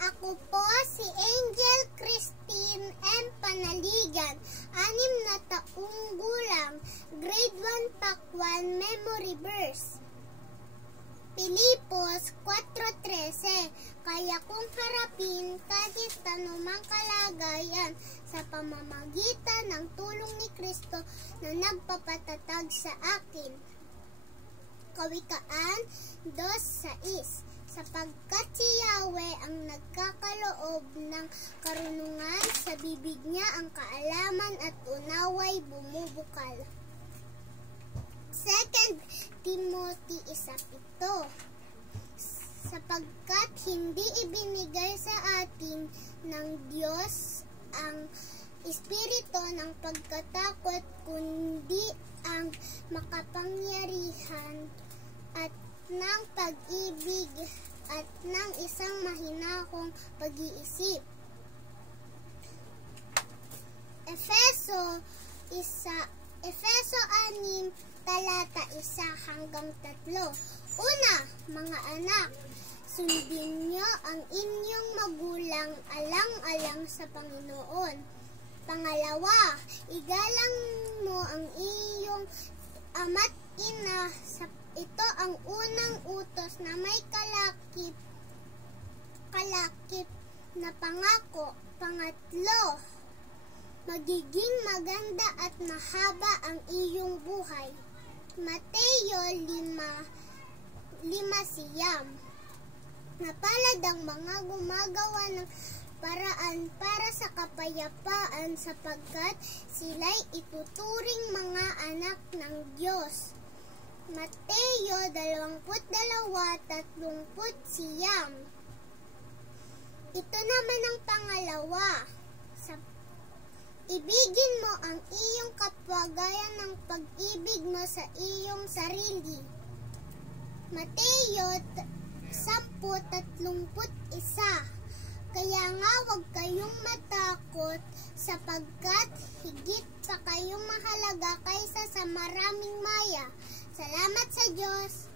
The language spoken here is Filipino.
Ako po si Angel Christine M. Panaligan, 6 na taong gulang, grade 1 Pack 1 Memory Verse. Pilipos 4:13, kaya kong harapin kahit anumang kalagayan sa pamamagitan ng tulong ni Kristo na nagpapatatag sa akin. Kawikaan 2:6, sapagkat si Yahweh ang nagkakaloob ng karunungan, sa bibig niya ang kaalaman at unaway bumubukal. 2 Timothy 1:7, sapagkat hindi ibinigay sa atin ng Diyos ang espiritu ng pagkatakot, kundi ang makapangyarihan at ng pag-ibig at ng isang mahinahong pag-iisip. Efeso 6, talata 1-3. Una, mga anak, sundin niyo ang inyong magulang alang-alang sa Panginoon. Pangalawa, igalang mo ang iyong ama't ina. Ito ang unang utos na may kalakip na pangako. Pangatlo, magiging maganda at mahaba ang iyong buhay. Mateo 5:5. Napalad ang mga gumagawa ng paraan para sa kapayapaan, sapagkat sila'y ituturing mga anak ng Diyos. Mateo 22:30. Ito naman ang pangalawa. Ibigin mo ang iyong kapwa gaya ng pag-ibig mo sa iyong sarili. Mateo 10:31. Kaya nga huwag kayong matakot, sapagkat higit pa kayong mahalaga kaysa sa maraming maya. Salamat sa Diyos.